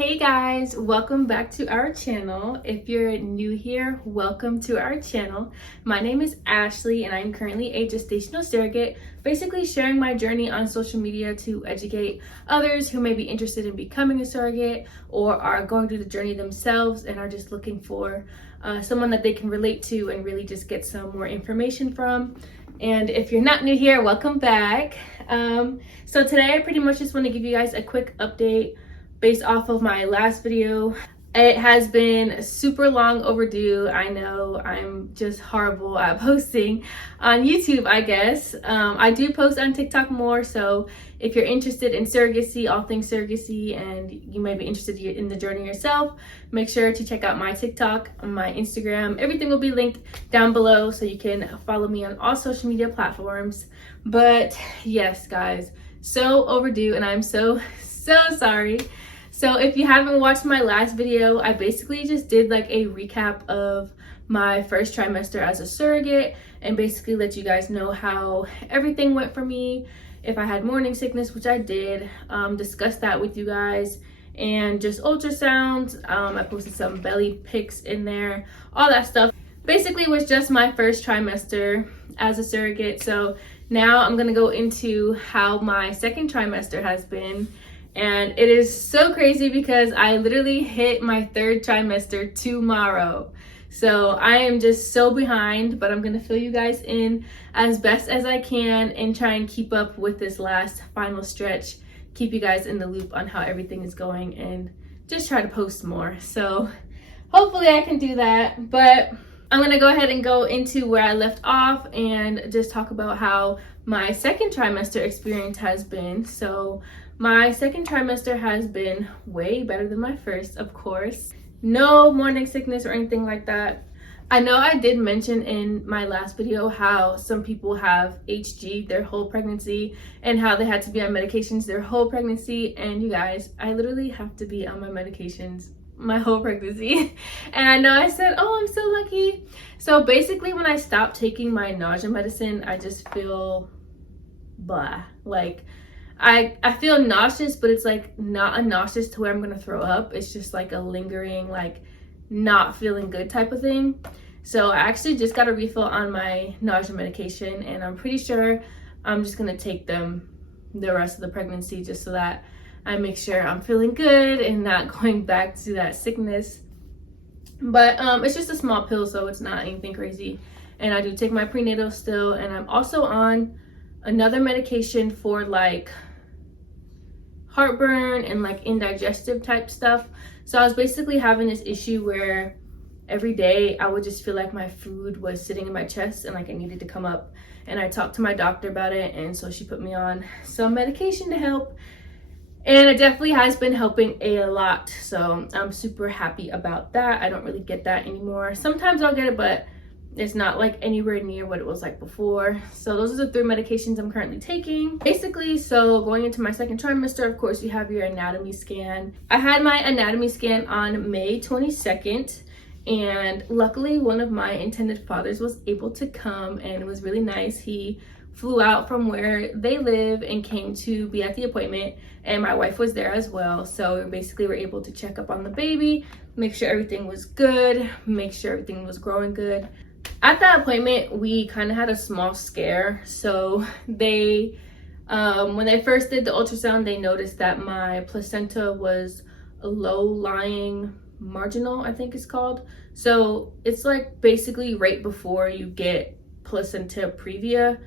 Hey guys, welcome back to our channel. If you're new here, welcome to our channel. My name is Ashley and I'm currently a gestational surrogate, basically sharing my journey on social media to educate others who may be interested in becoming a surrogate or are going through the journey themselves and are just looking for someone that they can relate to and really just get some more information from. And if you're not new here, welcome back. So today I pretty much just want to give you guys a quick update based off of my last video. It has been super long overdue. I know I'm just horrible at posting on YouTube, I guess. I do post on TikTok more, so if you're interested in surrogacy, all things surrogacy, and you may be interested in the journey yourself, make sure to check out my TikTok, my Instagram. Everything will be linked down below so you can follow me on all social media platforms. But yes, guys, so overdue, and I'm so sorry. So if you haven't watched my last video, I basically just did like a recap of my first trimester as a surrogate and basically let you guys know how everything went for me. If I had morning sickness, which I did, discuss that with you guys, and just ultrasounds. I posted some belly pics in there, all that stuff. Basically, it was just my first trimester as a surrogate. So now I'm gonna go into how my second trimester has been. And it is so crazy because I literally hit my third trimester tomorrow. So I am just so behind, but I'm gonna fill you guys in as best as I can and try and keep up with this last final stretch, keep you guys in the loop on how everything is going and just try to post more. So hopefully I can do that, but I'm gonna go ahead and go into where I left off and just talk about how my second trimester experience has been. So my second trimester has been way better than my first, of course. No morning sickness or anything like that. I know I did mention in my last video how some people have HG their whole pregnancy and how they had to be on medications their whole pregnancy. And you guys, I literally have to be on my medications my whole pregnancy. And I know I said, oh, I'm so lucky. So basically when I stopped taking my nausea medicine, I just feel blah. Like I feel nauseous, but it's like not a nauseous to where I'm gonna throw up. It's just like a lingering, like not feeling good type of thing. So I actually just got a refill on my nausea medication, and I'm pretty sure I'm just gonna take them the rest of the pregnancy just so that I make sure I'm feeling good and not going back to that sickness. But it's just a small pill, so it's not anything crazy. And I do take my prenatal still, and I'm also on another medication for like heartburn and like indigestive type stuff. So I was basically having this issue where every day I would just feel like my food was sitting in my chest and like it needed to come up. And I talked to my doctor about it, and so she put me on some medication to help, and it definitely has been helping a lot. So I'm super happy about that. I don't really get that anymore. Sometimes I'll get it, but it's not like anywhere near what it was like before. So those are the 3 medications I'm currently taking. Basically, so going into my second trimester, of course, you have your anatomy scan. I had my anatomy scan on May 22nd, and luckily one of my intended fathers was able to come, and it was really nice. He flew out from where they live and came to be at the appointment, and my wife was there as well. So basically we're able to check up on the baby, make sure everything was good, make sure everything was growing good. At that appointment, we kind of had a small scare. So they, when they first did the ultrasound, they noticed that my placenta was a low-lying marginal, I think it's called. So it's like basically right before you get placenta previa.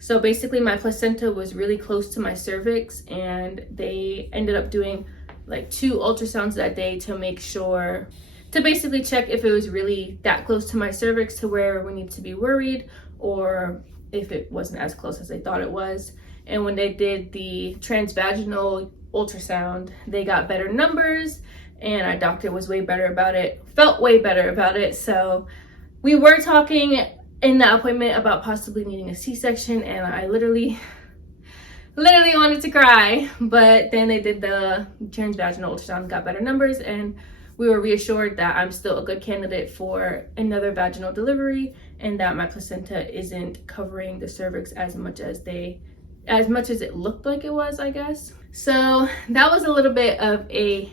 So basically my placenta was really close to my cervix, and they ended up doing like 2 ultrasounds that day to make sure, to basically check if it was really that close to my cervix to where we need to be worried, or if it wasn't as close as they thought it was. And when they did the transvaginal ultrasound, they got better numbers, and our doctor was way better about it, felt way better about it. So we were talking in that appointment about possibly needing a C-section, and I literally wanted to cry. But then they did the transvaginal ultrasound, got better numbers, and we were reassured that I'm still a good candidate for another vaginal delivery, and that my placenta isn't covering the cervix as much as it looked like it was, I guess. So that was a little bit of a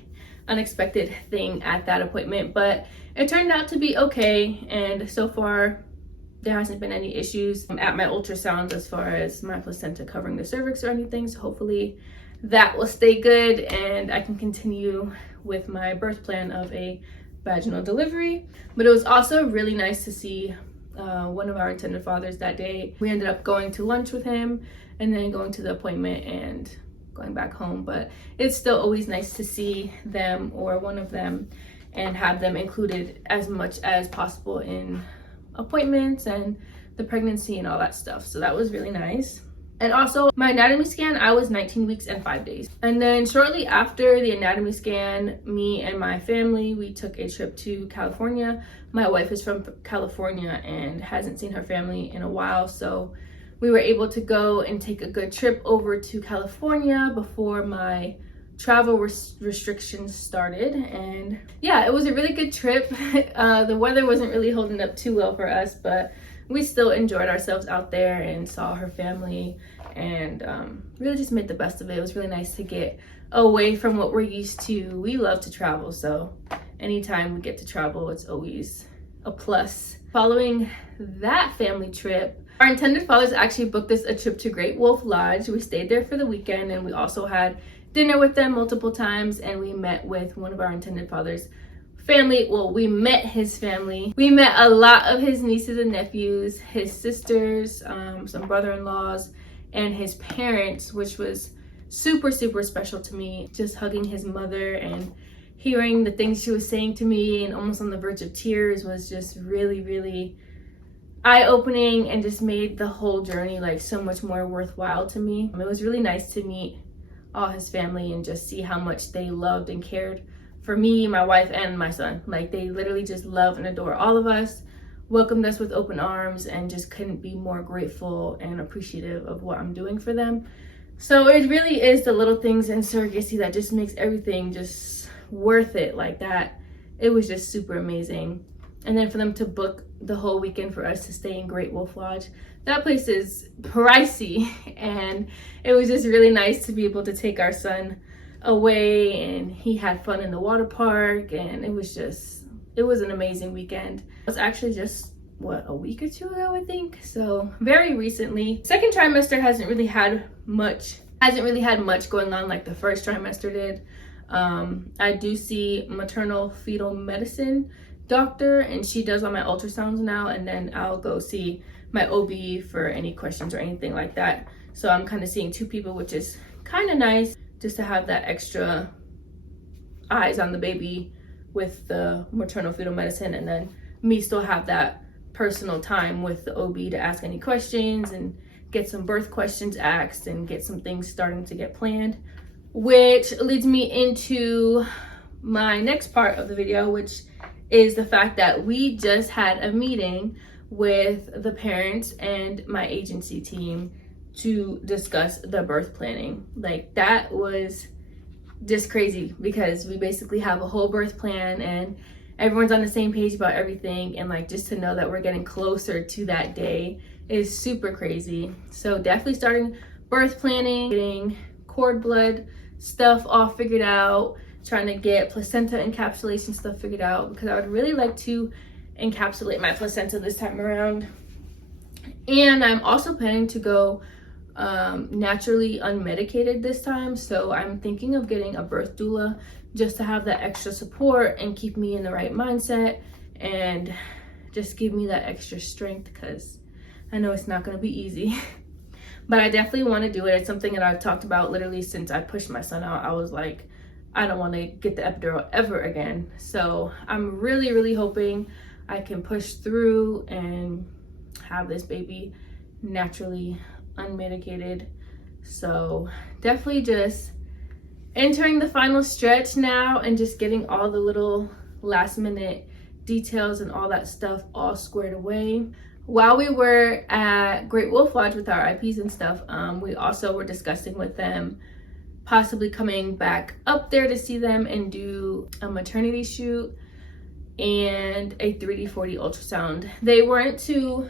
unexpected thing at that appointment, but it turned out to be okay. And so far there hasn't been any issues at my ultrasounds as far as my placenta covering the cervix or anything. So hopefully that will stay good and I can continue with my birth plan of a vaginal delivery. But it was also really nice to see one of our intended fathers that day. We ended up going to lunch with him and then going to the appointment and going back home. But it's still always nice to see them or one of them and have them included as much as possible in appointments and the pregnancy and all that stuff. So that was really nice. And also my anatomy scan, I was 19 weeks and 5 days. And then shortly after the anatomy scan, me and my family, we took a trip to California. My wife is from California and hasn't seen her family in a while. So we were able to go and take a good trip over to California before my travel restrictions started. And yeah, it was a really good trip. The weather wasn't really holding up too well for us, but we still enjoyed ourselves out there and saw her family and really just made the best of it. It was really nice to get away from what we're used to. We love to travel, so anytime we get to travel, it's always a plus. Following that family trip, our intended fathers actually booked us a trip to Great Wolf Lodge. We stayed there for the weekend and we also had dinner with them multiple times, and we met with one of our intended fathers' family. Well, we met his family. We met a lot of his nieces and nephews, his sisters, some brother-in-laws, and his parents, which was super special to me. Just hugging his mother and hearing the things she was saying to me and almost on the verge of tears was just really eye-opening and just made the whole journey like so much more worthwhile to me. It was really nice to meet all his family and just see how much they loved and cared for me, my wife, and my son. Like, they literally just love and adore all of us, welcomed us with open arms, and just couldn't be more grateful and appreciative of what I'm doing for them. So it really is the little things in surrogacy that just makes everything just worth it. Like that, it was just super amazing. And then for them to book the whole weekend for us to stay in Great Wolf Lodge, that place is pricey, and it was just really nice to be able to take our son away, and he had fun in the water park, and it was an amazing weekend. It was actually just a week or two ago, I think, so very recently. Second trimester hasn't really had much going on like the first trimester did. I do see maternal fetal medicine doctor, and she does all my ultrasounds now, and then I'll go see my OB for any questions or anything like that. So I'm kind of seeing two people, which is kind of nice, just to have that extra eyes on the baby with the maternal fetal medicine, and then me still have that personal time with the OB to ask any questions and get some birth questions asked and get some things starting to get planned. Which leads me into my next part of the video, which is the fact that we just had a meeting with the parents and my agency team to discuss the birth planning. Like, that was just crazy because we basically have a whole birth plan and everyone's on the same page about everything, and like just to know that we're getting closer to that day is super crazy. So definitely starting birth planning, getting cord blood stuff all figured out, trying to get placenta encapsulation stuff figured out, because I would really like to encapsulate my placenta this time around. And I'm also planning to go naturally unmedicated this time, so I'm thinking of getting a birth doula just to have that extra support and keep me in the right mindset and just give me that extra strength, because I know it's not going to be easy. But I definitely want to do it. It's something that I've talked about literally since I pushed my son out. I was like, I don't want to get the epidural ever again. So I'm really hoping I can push through and have this baby naturally unmedicated. So definitely just entering the final stretch now and just getting all the little last minute details and all that stuff all squared away. While we were at Great Wolf Lodge with our IPs and stuff, we also were discussing with them possibly coming back up there to see them and do a maternity shoot and a 3D 4D ultrasound. They weren't too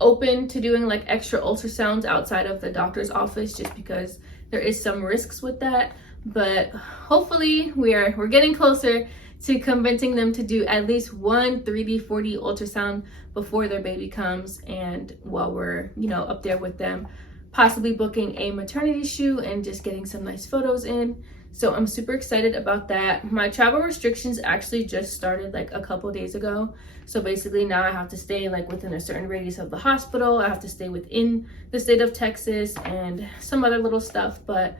open to doing like extra ultrasounds outside of the doctor's office just because there is some risks with that, but hopefully we're getting closer to convincing them to do at least one 3D 4D ultrasound before their baby comes, and while we're, you know, up there with them, possibly booking a maternity shoot and just getting some nice photos in. So I'm super excited about that. My travel restrictions actually just started like a couple days ago. So basically now I have to stay like within a certain radius of the hospital. I have to stay within the state of Texas and some other little stuff. But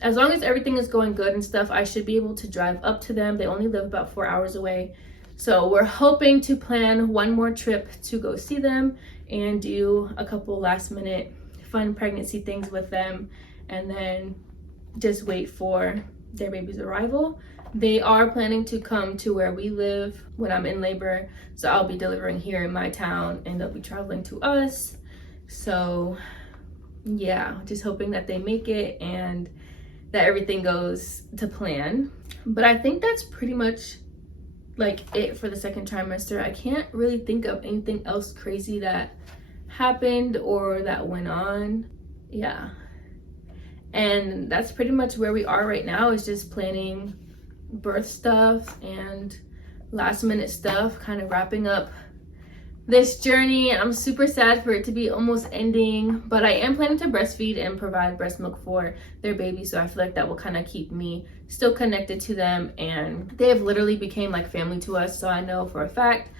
as long as everything is going good and stuff, I should be able to drive up to them. They only live about 4 hours away. So we're hoping to plan one more trip to go see them and do a couple last minute fun pregnancy things with them, and then just wait for their baby's arrival. They are planning to come to where we live when I'm in labor. So I'll be delivering here in my town and they'll be traveling to us. So yeah, just hoping that they make it and that everything goes to plan. But I think that's pretty much like it for the second trimester. I can't really think of anything else crazy that happened or that went on. Yeah, and that's pretty much where we are right now, is just planning birth stuff and last minute stuff, kind of wrapping up this journey. I'm super sad for it to be almost ending, but I am planning to breastfeed and provide breast milk for their baby, so I feel like that will kind of keep me still connected to them, and they have literally became like family to us. So I know for a fact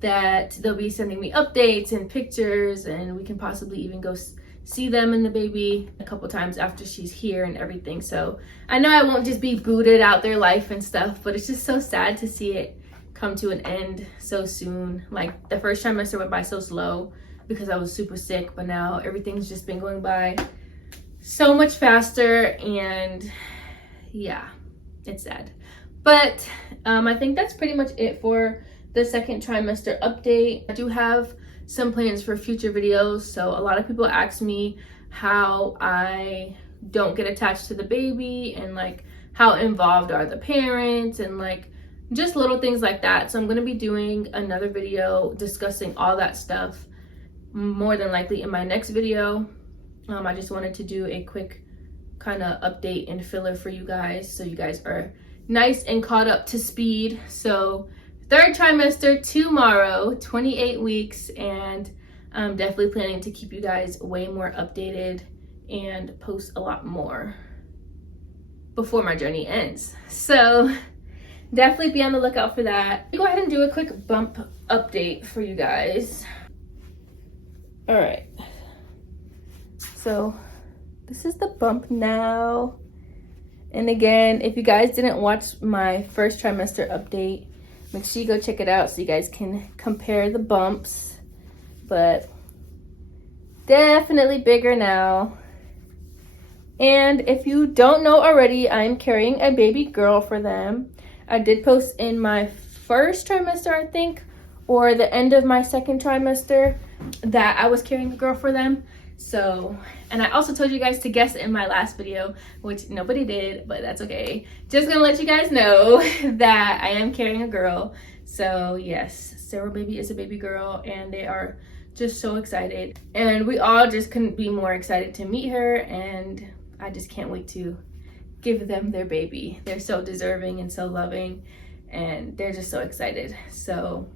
that they'll be sending me updates and pictures, and we can possibly even go see them and the baby a couple times after she's here and everything. So I know I won't just be booted out their life and stuff, but it's just so sad to see it come to an end so soon. Like the first trimester went by so slow because I was super sick, but now everything's just been going by so much faster, and yeah, it's sad. But I think that's pretty much it for the second trimester update. I do have some plans for future videos. So a lot of people ask me how I don't get attached to the baby, and like how involved are the parents, and like just little things like that. So I'm going to be doing another video discussing all that stuff, more than likely in my next video. I just wanted to do a quick kind of update and filler for you guys, so you guys are nice and caught up to speed. So third trimester tomorrow, 28 weeks, and I'm definitely planning to keep you guys way more updated and post a lot more before my journey ends. So definitely be on the lookout for that. Go ahead and do a quick bump update for you guys. All right, so this is the bump now. And again, if you guys didn't watch my first trimester update, make sure you go check it out so you guys can compare the bumps. But definitely bigger now. And if you don't know already, I'm carrying a baby girl for them. I did post in my first trimester, I think, or the end of my second trimester, that I was carrying a girl for them. So, and I also told you guys to guess in my last video, which nobody did, but that's okay. Just gonna let you guys know that I am carrying a girl. So yes, Sarah baby is a baby girl, and they are just so excited. And we all just couldn't be more excited to meet her, and I just can't wait to give them their baby. They're so deserving and so loving, and they're just so excited. So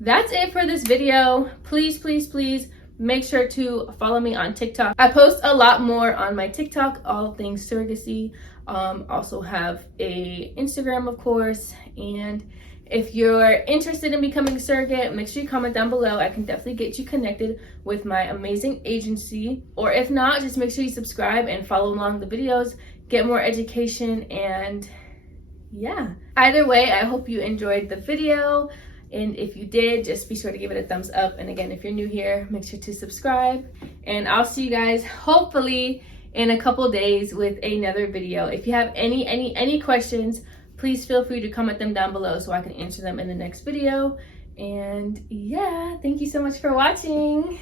that's it for this video. Please, please, please make sure to follow me on TikTok. I post a lot more on my TikTok, all things surrogacy. Also have a Instagram, of course. And if you're interested in becoming a surrogate, make sure you comment down below. I can definitely get you connected with my amazing agency. Or if not, just make sure you subscribe and follow along the videos, get more education, and yeah. Either way, I hope you enjoyed the video. And if you did, just be sure to give it a thumbs up. And again, if you're new here, make sure to subscribe. And I'll see you guys hopefully in a couple days with another video. If you have any questions, please feel free to comment them down below so I can answer them in the next video. And yeah, thank you so much for watching.